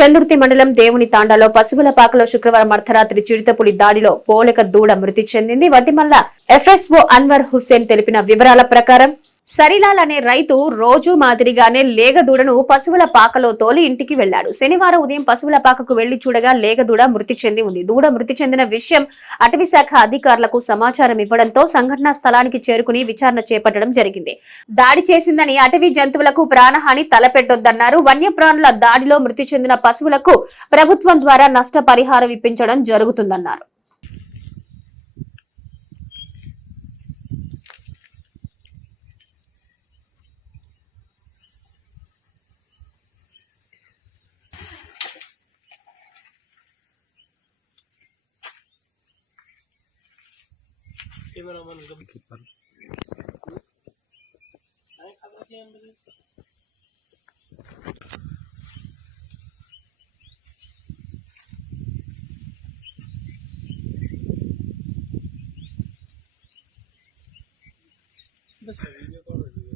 చందుర్తి మండలం దేవుని తాండాలో పశువుల పాకలో శుక్రవారం అర్ధరాత్రి చిరుతపులి దాడిలో పోలిక దూడ మృతి చెందింది. వడ్డిమల్ల ఎఫ్ఎస్ఓ అన్వర్ హుస్సేన్ తెలిపిన వివరాల ప్రకారం సరిలాల్ అనే రైతు రోజు మాదిరిగానే లేగదూడను పశువుల పాకలో తోలి ఇంటికి వెళ్లాడు. శనివారం ఉదయం పశువుల పాకకు వెళ్లి చూడగా లేగదూడ మృతి చెంది ఉంది. దూడ మృతి చెందిన విషయం అటవీ శాఖ అధికారులకు సమాచారం ఇవ్వడంతో సంఘటనా స్థలానికి చేరుకుని విచారణ చేపట్టడం జరిగింది. దాడి చేసిందని అటవీ జంతువులకు ప్రాణహాని తలపెట్టొద్దన్నారు. వన్యప్రాణుల దాడిలో మృతి చెందిన పశువులకు ప్రభుత్వం ద్వారా నష్టపరిహారం ఇప్పించడం జరుగుతుందన్నారు. कैमरामैन बस वीडियो कॉल